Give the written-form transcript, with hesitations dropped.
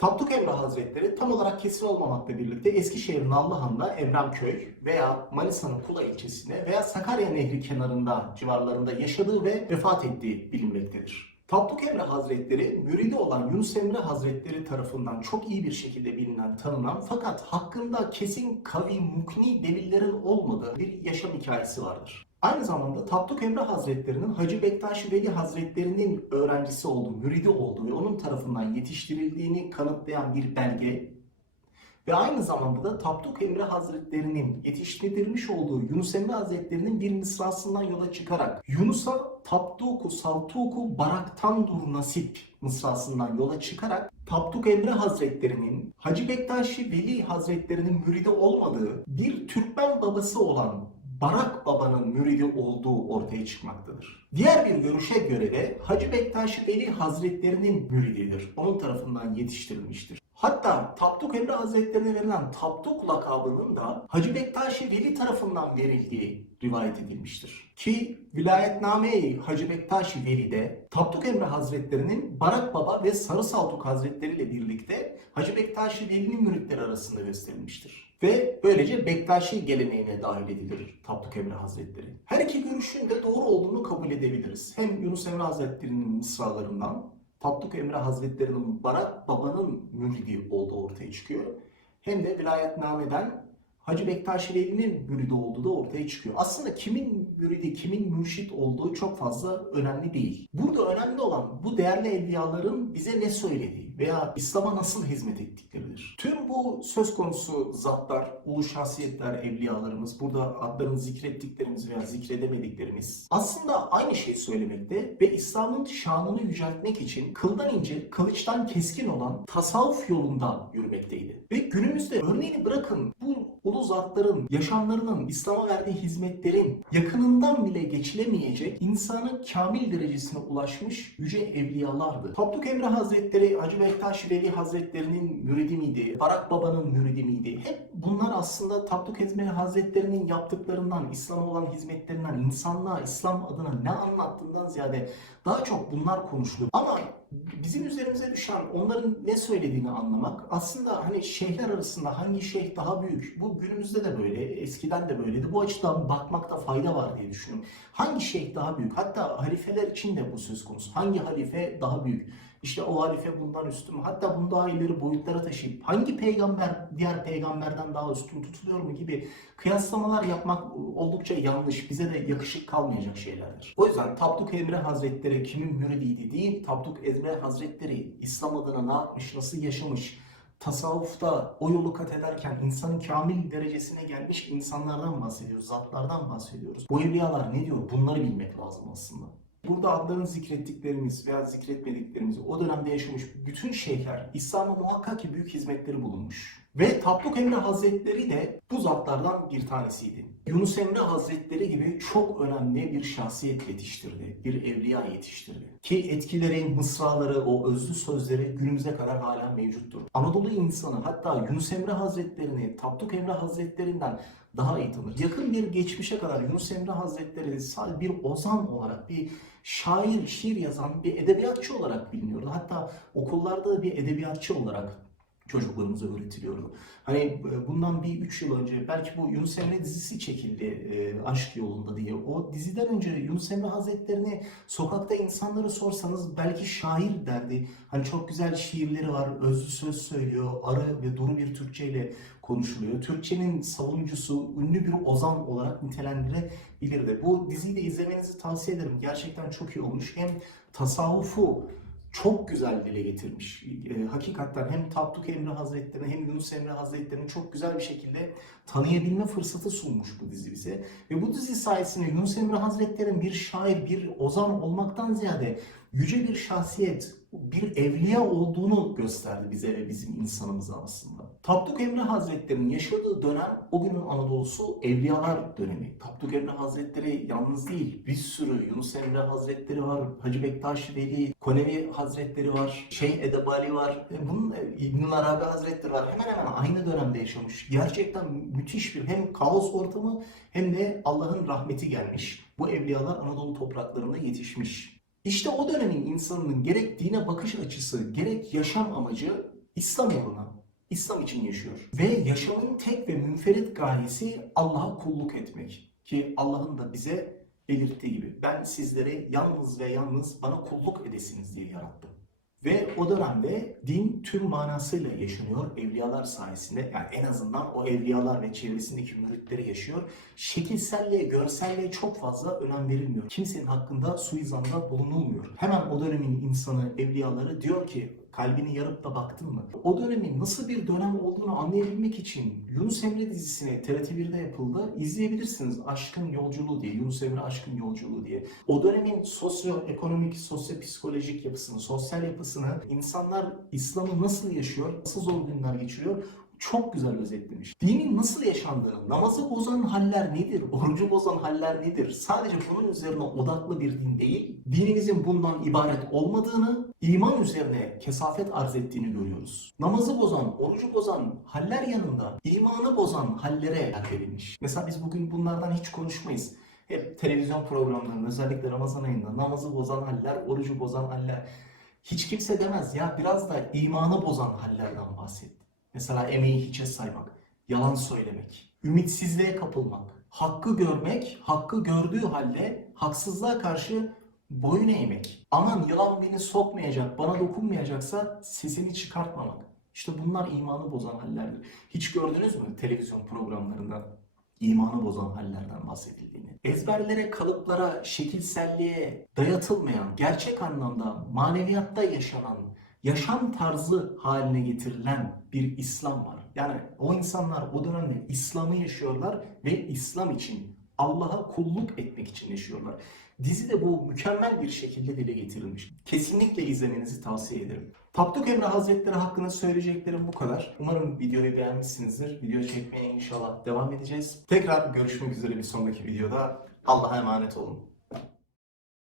Tapduk Emre Hazretleri tam olarak kesin olmamakla birlikte Eskişehir Nallıhan'da Evremköy veya Manisa'nın Kula ilçesinde veya Sakarya Nehri kenarında civarlarında yaşadığı ve vefat ettiği bilinmektedir. Tapduk Emre Hazretleri, müridi olan Yunus Emre Hazretleri tarafından çok iyi bir şekilde bilinen, tanınan fakat hakkında kesin kavi, mukni delillerin olmadığı bir yaşam hikayesi vardır. Aynı zamanda Tapduk Emre Hazretleri'nin Hacı Bektaş Veli Hazretleri'nin öğrencisi olduğu, müridi olduğu ve onun tarafından yetiştirildiğini kanıtlayan bir belge ve aynı zamanda da Tapduk Emre Hazretleri'nin yetiştirilmiş olduğu Yunus Emre Hazretleri'nin bir mısrasından yola çıkarak Yunus'a Tapduku Saltuku Baraktandur Nasip mısrasından yola çıkarak Tapduk Emre Hazretleri'nin Hacı Bektaş Veli Hazretleri'nin müridi olmadığı bir Türkmen babası olan Barak Baba'nın müridi olduğu ortaya çıkmaktadır. Diğer bir görüşe göre de Hacı Bektaş Veli Hazretleri'nin mürididir. Onun tarafından yetiştirilmiştir. Hatta Tapduk Emre Hazretleri'ne verilen Tapduk lakabının da Hacı Bektaş Veli tarafından verildiği rivayet edilmiştir. Ki Vilayetname-i Hacı Bektaş Veli'de Tapduk Emre Hazretleri'nin Barak Baba ve Sarı Saltuk Hazretleri ile birlikte Hacı Bektaş Veli'nin müritleri arasında gösterilmiştir. Ve böylece Bektaşi geleneğine dahil edilir Tapduk Emre Hazretleri. Her iki görüşün de doğru olduğunu kabul edebiliriz. Hem Yunus Emre Hazretleri'nin mısralarından Tapduk Emre Hazretleri'nin Barak Baba'nın müridi olduğu ortaya çıkıyor. Hem de Vilayetname'den Hacı Bektaş Veli'nin müridi olduğu da ortaya çıkıyor. Aslında kimin müridi, kimin mürşit olduğu çok fazla önemli değil. Burada önemli olan bu değerli evliyaların bize ne söylediği veya İslam'a nasıl hizmet ettikleridir. Tüm bu söz konusu zatlar, ulu şahsiyetler, evliyalarımız, burada adlarını zikrettiklerimiz veya zikredemediklerimiz aslında aynı şeyi söylemekte ve İslam'ın şanını yüceltmek için kıldan ince, kılıçtan keskin olan tasavvuf yolunda yürümekteydi. Ve günümüzde örneğini bırakın bu ulu zatların yaşamlarının, İslam'a verdiği hizmetlerin yakınından bile geçilemeyecek insanın kamil derecesine ulaşmış yüce evliyalardı. Tapduk Emre Hazretleri, Hacı Bektaş Veli Hazretleri'nin müridi miydi? Barak Baba'nın müridi miydi? Hep bunlar aslında Tapduk Emre Hazretleri'nin yaptıklarından, İslam'a olan hizmetlerinden, insanlığa İslam adına ne anlattığından ziyade daha çok bunlar konuşuluyor. Ama bizim üzerimize düşen onların ne söylediğini anlamak aslında hani şeyhler arasında hangi şeyh daha büyük? Bu günümüzde de böyle, eskiden de böyleydi. Bu açıdan bakmakta fayda var diye düşünüyorum. Hangi şeyh daha büyük? Hatta halifeler için de bu söz konusu. Hangi halife daha büyük? İşte o halife bundan üstün mü? Hatta bunu daha ileri boyutlara taşıyıp hangi peygamber diğer peygamberden daha üstün tutuluyor mu gibi kıyaslamalar yapmak oldukça yanlış. Bize de yakışık kalmayacak şeylerdir. O yüzden Tapduk Emre Hazretleri kimin müridiydi değil, Tapduk Emre Hazretleri İslam adına ne yapmış, nasıl yaşamış, tasavvufta o yolu kat ederken insanın kamil derecesine gelmiş insanlardan bahsediyoruz, zatlardan bahsediyoruz. Bu evliyalar ne diyor? Bunları bilmek lazım aslında. Burada adlarını zikrettiklerimiz veya zikretmediklerimiz, o dönemde yaşamış bütün şeyhler, İslam'a muhakkak ki büyük hizmetleri bulunmuş. Ve Tapduk Emre Hazretleri de bu zatlardan bir tanesiydi. Yunus Emre Hazretleri gibi çok önemli bir şahsiyet yetiştirdi, bir evliya yetiştirdi. Ki etkileri, mısraları, o özlü sözleri günümüze kadar hala mevcuttur. Anadolu insanı hatta Yunus Emre Hazretleri'ni Tapduk Emre Hazretleri'nden daha iyi tanır. Yakın bir geçmişe kadar Yunus Emre Hazretleri sadece bir ozan olarak, bir şair, şiir yazan bir edebiyatçı olarak biliniyordu. Hatta okullarda bir edebiyatçı olarak çocuklarımıza öğretiliyordu. Hani bundan bir 3 yıl önce belki bu Yunus Emre dizisi çekildi Aşk Yolunda diye. O diziden önce Yunus Emre Hazretleri'ni sokakta insanlara sorsanız belki şair derdi. Hani çok güzel şiirleri var, özlü söz söylüyor, arı ve duru bir Türkçeyle konuşuluyor. Türkçenin savunucusu, ünlü bir ozan olarak nitelendirilebilirdi. Bu diziyi de izlemenizi tavsiye ederim. Gerçekten çok iyi olmuş. Hem tasavvufu çok güzel dile getirmiş. Hakikaten hem Tapduk Emre Hazretleri'ni hem Yunus Emre Hazretleri'ni çok güzel bir şekilde tanıyabilme fırsatı sunmuş bu dizi bize. Ve bu dizi sayesinde Yunus Emre Hazretleri'nin bir şair, bir ozan olmaktan ziyade yüce bir şahsiyet, bir evliya olduğunu gösterdi bize ve bizim insanımıza aslında. Tapduk Emre Hazretleri'nin yaşadığı dönem o günün Anadolu'su evliyalar dönemi. Tapduk Emre Hazretleri yalnız değil, bir sürü Yunus Emre Hazretleri var, Hacı Bektaş Veli, Konevi Hazretleri var, Şeyh Edebali var, bunun İbn Arabi Hazretleri var. Hemen hemen aynı dönemde yaşamış. Gerçekten müthiş bir hem kaos ortamı hem de Allah'ın rahmeti gelmiş. Bu evliyalar Anadolu topraklarında yetişmiş. İşte o dönemin insanının gerek dine bakış açısı, gerek yaşam amacı İslam uğruna, İslam için yaşıyor. Ve yaşamın tek ve münferit gayesi Allah'a kulluk etmek. Ki Allah'ın da bize belirttiği gibi ben sizleri yalnız ve yalnız bana kulluk edesiniz diye yarattım. Ve o dönemde din tüm manasıyla yaşanıyor evliyalar sayesinde. Yani en azından o evliyalar ve çevresindeki müritleri yaşıyor. Şekilselliğe, görselliğe çok fazla önem verilmiyor. Kimsenin hakkında suizanda bulunulmuyor. Hemen o dönemin insanı, evliyaları diyor ki kalbini yarıp da baktın mı? O dönemin nasıl bir dönem olduğunu anlayabilmek için Yunus Emre dizisini TRT1'de yapıldı. İzleyebilirsiniz. Aşkın Yolculuğu diye. Yunus Emre Aşkın Yolculuğu diye. O dönemin sosyoekonomik, sosyopsikolojik yapısını, sosyal yapısını, insanlar İslam'ı nasıl yaşıyor, nasıl zor günler geçiriyor çok güzel özetlemiş. Dinin nasıl yaşandığı, namazı bozan haller nedir, orucu bozan haller nedir? Sadece bunun üzerine odaklı bir din değil, dinimizin bundan ibaret olmadığını, iman üzerine kesafet arz ettiğini görüyoruz. Namazı bozan, orucu bozan haller yanında imanı bozan hallere yer verilmiş. Mesela biz bugün bunlardan hiç konuşmayız. Hep televizyon programlarında, özellikle Ramazan ayında namazı bozan haller, orucu bozan haller. Hiç kimse demez ya biraz da imanı bozan hallerden bahset. Mesela emeği hiçe saymak, yalan söylemek, ümitsizliğe kapılmak, hakkı görmek, hakkı gördüğü halde haksızlığa karşı boyun eğmek. Aman yılan beni sokmayacak, bana dokunmayacaksa sesini çıkartmamak. İşte bunlar imanı bozan hallerdir. Hiç gördünüz mü televizyon programlarında imanı bozan hallerden bahsedildiğini? Ezberlere, kalıplara, şekilselliğe dayatılmayan, gerçek anlamda maneviyatta yaşanan, yaşam tarzı haline getirilen bir İslam var. Yani o insanlar o dönemde İslam'ı yaşıyorlar ve İslam için, Allah'a kulluk etmek için yaşıyorlar. Dizide bu mükemmel bir şekilde dile getirilmiş. Kesinlikle izlemenizi tavsiye ederim. Tapduk Emre Hazretleri hakkında söyleyeceklerim bu kadar. Umarım videoyu beğenmişsinizdir. Video çekmeye inşallah devam edeceğiz. Tekrar görüşmek üzere bir sonraki videoda. Allah'a emanet olun.